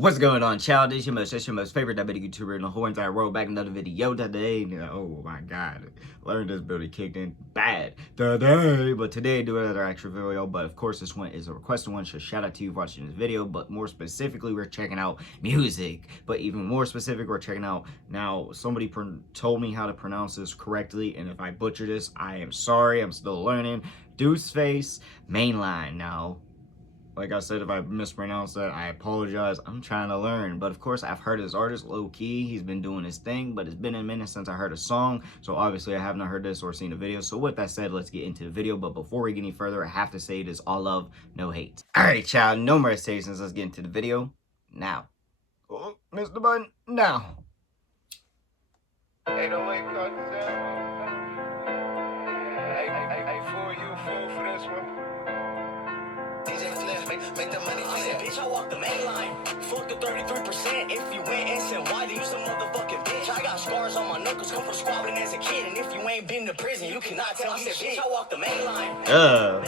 What's going on, child? It's your most favorite diabetic YouTuber in the whole entire world. Back in another video today. Oh my god. Learned this ability kicked in bad today. But today I do another extra video. But of course this one is a requested one. So shout out to you for watching this video. But more specifically, we're checking out music. But even more specific, we're checking out now. Somebody told me how to pronounce this correctly. And if I butcher this, I am sorry. I'm still learning. 2uceface, Mainline. Now, like I said, if I mispronounce that, I apologize. I'm trying to learn. But of course, I've heard his artist, low-key. He's been doing his thing, but it's been a minute since I heard a song. So obviously, I have not heard this or seen a video. So with that said, let's get into the video. But before we get any further, I have to say it is all love, no hate. All right, child, no more hesitations. Let's get into the video now. Oh, Mr. Button, now. 808 cut Hey, fool, you a fool for this one. Make the money. I said, bitch, I walk the main line. Fuck the 33%. If you win instant, why do you some motherfucking bitch? I got scars on my knuckles, come from squabbling as a kid. And if you ain't been to prison, you cannot tell me shit. I walk the main line. I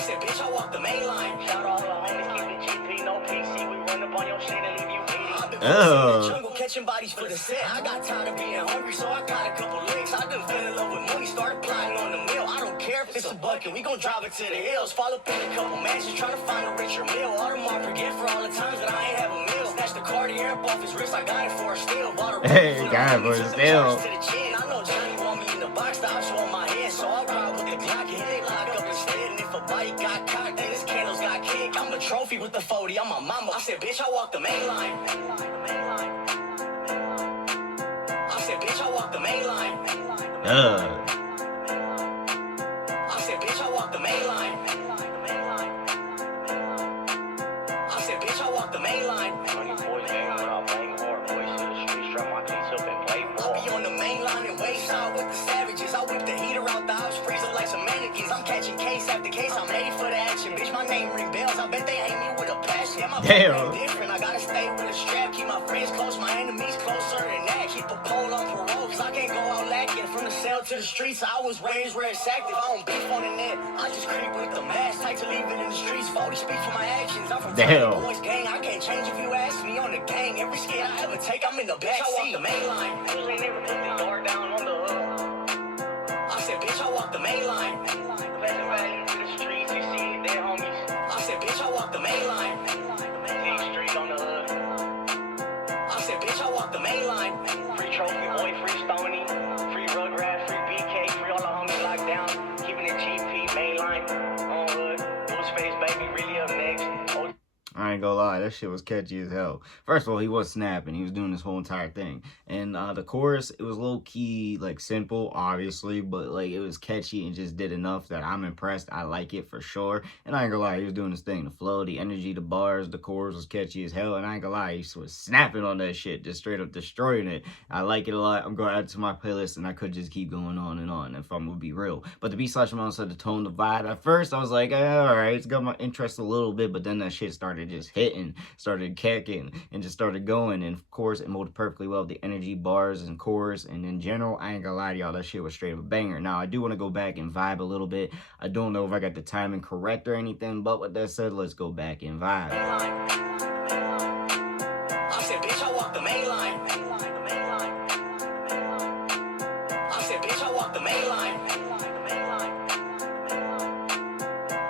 said, bitch, I walk the main line. Shout out all the homies, keep it GP, no PC. We run up on your shit and leave you bleeding. I've been in the jungle catching bodies for the set. I got tired of being hungry, so I got a couple licks. I done fell in love with money, started plotting on the mill. I don't care if it's a bucket, we gon' drive it to the hills. Fall up in a couple mansions, trying to find a richer meal. Audemars forget for all the times that I ain't have a meal. Snatch the Cartier up off his wrist, I got it for a steal. Hey, got it for a steal. I know Johnny want me in the box, I'll show my head, so I'll ride with the Glock and hit lock up instead. And if a bike got cocked, then his candles got kicked. I'm a trophy with the 40, I'm my mama. I said, bitch, I walk the main line. I said, bitch, I walk the main line. I said, bitch, I walk the main line. I said, bitch, I walk the main line. Boys gang, when I bang hard, boys to the street, strap my cleats up and play ball. I be on the main line and wayside with the savages. I whip the heater out the house, freeze up like some mannequins. I'm catching case after case, I'm made for the action. Bitch, my name ring bells, I bet they hate me with a passion. My damn different, I gotta stay with a strap. Keep my friends close, my enemies closer than that. Keep a pole on parole, cause I can't go out lacking. From the cell to the streets, I was raised where it's active. I don't beef on the net, I just creep with the mask. Tight to leave it in the streets, 40 speak for my actions. I'm from boys gang, I can't change if you ask me. On the gang, every skit I ever take, I'm in the back seat. I walk the main line. Usually never put the door down on the hood. I said, bitch, I walk the main line. Pleasant Valley to the streets, you see it there, homies. I said, bitch, I walk the main line. Lead street on the hood. I said, bitch, I walk the main line. Free trophy boy, free Stoney, free Rugrat, free BK, free all the homies locked down. Keeping it GP, mainline, on hood. 2uceface, baby, really up next. I ain't gonna lie, that shit was catchy as hell. First of all, he was snapping. He was doing this whole entire thing. And the chorus, it was low-key, like, simple, obviously. But, like, it was catchy and just did enough that I'm impressed. I like it for sure. And I ain't gonna lie, he was doing his thing. The flow, the energy, the bars, the chorus was catchy as hell. And I ain't gonna lie, he was snapping on that shit. Just straight up destroying it. I like it a lot. I'm gonna add it to my playlist. And I could just keep going on and on if I'm gonna be real. But the beat/amount said the tone, the vibe. At first, I was like, alright, it's got my interest a little bit. But then that shit started just hitting. Started kicking and just started going, and of course it molded perfectly well with the energy, bars, and chorus. And in general, I ain't gonna lie to y'all, that shit was straight up a banger. Now I do want to go back and vibe a little bit. I don't know if I got the timing correct or anything, but with that said, let's go back and vibe. I said, bitch, I walk the main line. I said, bitch, I walk the main line.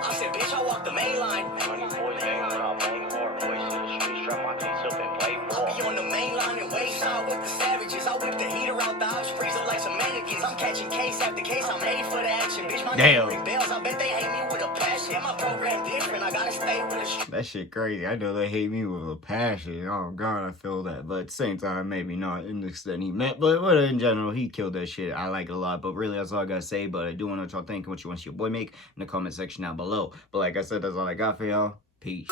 I said, bitch, I walk the main line. Boys gang, when I bang hard, boys to the street, strap my cleats up and play ball. I be on the main line and wayside with the savages. I whip the heater out the house, freeze up like some mannequins. I'm catching case after case, I'm made for the action. Bitch, my name ring bells, I bet they hate me with a passion. My program different, I gotta stay with a that shit crazy. I know they hate me with a passion. Oh god, I feel that. But at the same time, maybe not in the extent he meant. But in general, he killed that shit. I like it a lot. But really, that's all I gotta say. But I do want to know what y'all think and what you want your boy make in the comment section down below. But like I said, that's all I got for y'all. Peace.